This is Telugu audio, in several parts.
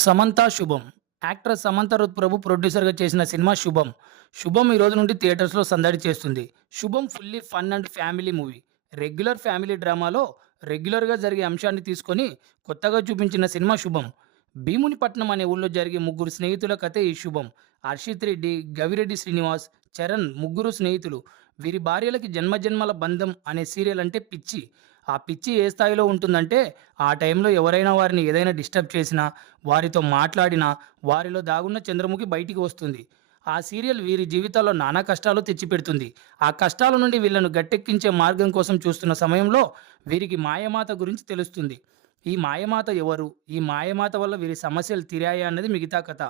సమంత శుభం. యాక్టర్ సమంత రుత్ ప్రభు ప్రొడ్యూసర్‌గా చేసిన సినిమా 'శుభం'. 'శుభం' ఈ రోజు నుండి థియేటర్స్‌లో సందడి చేస్తుంది. 'శుభం' fully fun and family movie. Regular family డ్రామాలో రెగ్యులర్‌గా జరిగే అంశాన్ని తీసుకొని కొత్తగా చూపించిన సినిమా 'శుభం'. భీమునిపట్నం అనే ఊళ్ళో జరిగే ముగ్గురు స్నేహితుల కథే ఈ 'శుభం'. హర్షిత్ రెడ్డి, గవిరెడ్డి శ్రీనివాస్, చరణ్ ముగ్గురు స్నేహితులు. వీరి భార్యలకి జన్మజన్మల బంధం అనే సీరియల్ అంటే పిచ్చి. ఆ పిచ్చి ఏ స్థాయిలో ఉంటుందంటే, ఆ టైంలో ఎవరైనా వారిని ఏదైనా డిస్టర్బ్ చేసినా, వారితో మాట్లాడినా, వారిలో దాగున్న చంద్రముఖి బయటికి వస్తుంది. ఆ సీరియల్ వీరి జీవితాల్లో నానా కష్టాలు తెచ్చిపెడుతుంది. ఆ కష్టాల నుండి వీళ్ళను గట్టెక్కించే మార్గం కోసం చూస్తున్న సమయంలో వీరికి మాయమాత గురించి తెలుస్తుంది. ఈ మాయమాత ఎవరు? ఈ మాయమాత వల్ల వీరి సమస్యలు తీరాయా అన్నది మిగతా కథ.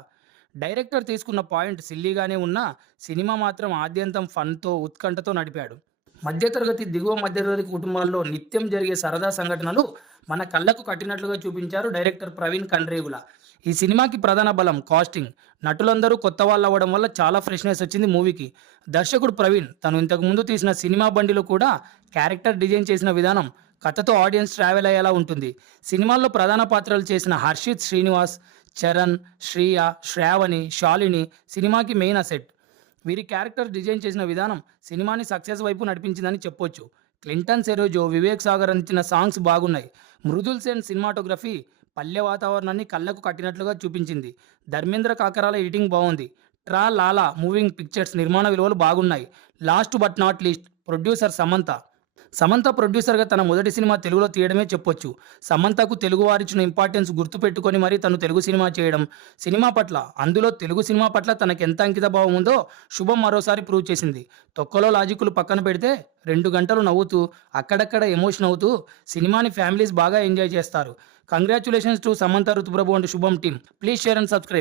డైరెక్టర్ తీసుకున్న పాయింట్ సిల్లీగానే ఉన్నా, సినిమా మాత్రం ఆద్యంతం ఫన్‌తో, ఉత్కంఠతో నడిపాడు. మధ్యతరగతి, దిగువ మధ్యతరగతి కుటుంబాల్లో నిత్యం జరిగే సరదా సంఘటనలు మన కళ్ళకు కట్టినట్లుగా చూపించారు డైరెక్టర్ ప్రవీణ్ కండ్రేగుల. ఈ సినిమాకి ప్రధాన బలం కాస్టింగ్. నటులందరూ కొత్త వాళ్ళవ్వడం వల్ల చాలా ఫ్రెష్‌నెస్ వచ్చింది మూవీకి. దర్శకుడు ప్రవీణ్ తను ఇంతకు ముందు తీసిన సినిమా బండిలో కూడా క్యారెక్టర్ డిజైన్ చేసిన విధానం కథతో ఆడియన్స్ ట్రావెల్ అయ్యేలా ఉంటుంది. సినిమాల్లో ప్రధాన పాత్రలు చేసిన హర్షిత్ శ్రీనివాస్, చరణ్, శ్రియ, శ్రావణి, శాలిని సినిమాకి మెయిన్ అసెట్. వీరి క్యారెక్టర్ డిజైన్ చేసిన విధానం సినిమాని సక్సెస్ వైపు నడిపించిందని చెప్పొచ్చు. క్లింటన్ సెరోజో, వివేక్ సాగర్ అందించిన సాంగ్స్ బాగున్నాయి. మృదుల్ సేన్ సినిమాటోగ్రఫీ పల్లె వాతావరణాన్ని కళ్ళకు కట్టినట్లుగా చూపించింది. ధర్మేంద్ర కాకరాల ఎడిటింగ్ బాగుంది. ట్రా లాలా మూవింగ్ పిక్చర్స్ నిర్మాణ విలువలు బాగున్నాయి. Last but not least producer Samantha. Samantha ప్రొడ్యూసర్‌గా తన మొదటి సినిమా తెలుగులో తీయడమే చెప్పొచ్చు. సమంతకు తెలుగువారిచ్చిన ఇంపార్టెన్స్ గుర్తుపెట్టుకొని మరీ తను తెలుగు సినిమా చేయడం, అందులో తెలుగు సినిమా పట్ల తనకెంత అంకితభావం ఉందో 'శుభం' మరోసారి ప్రూవ్ చేసింది. తొక్కలో లాజిక్కులు పక్కన పెడితే 2 గంటలు నవ్వుతూ, అక్కడక్కడ ఎమోషన్ అవుతూ సినిమాని ఫ్యామిలీస్ బాగా ఎంజాయ్ చేస్తారు. కంగ్రాచ్యులేషన్స్ టు సమంత రుతుప్రభు అండ్ 'శుభం' team. Please share and subscribe.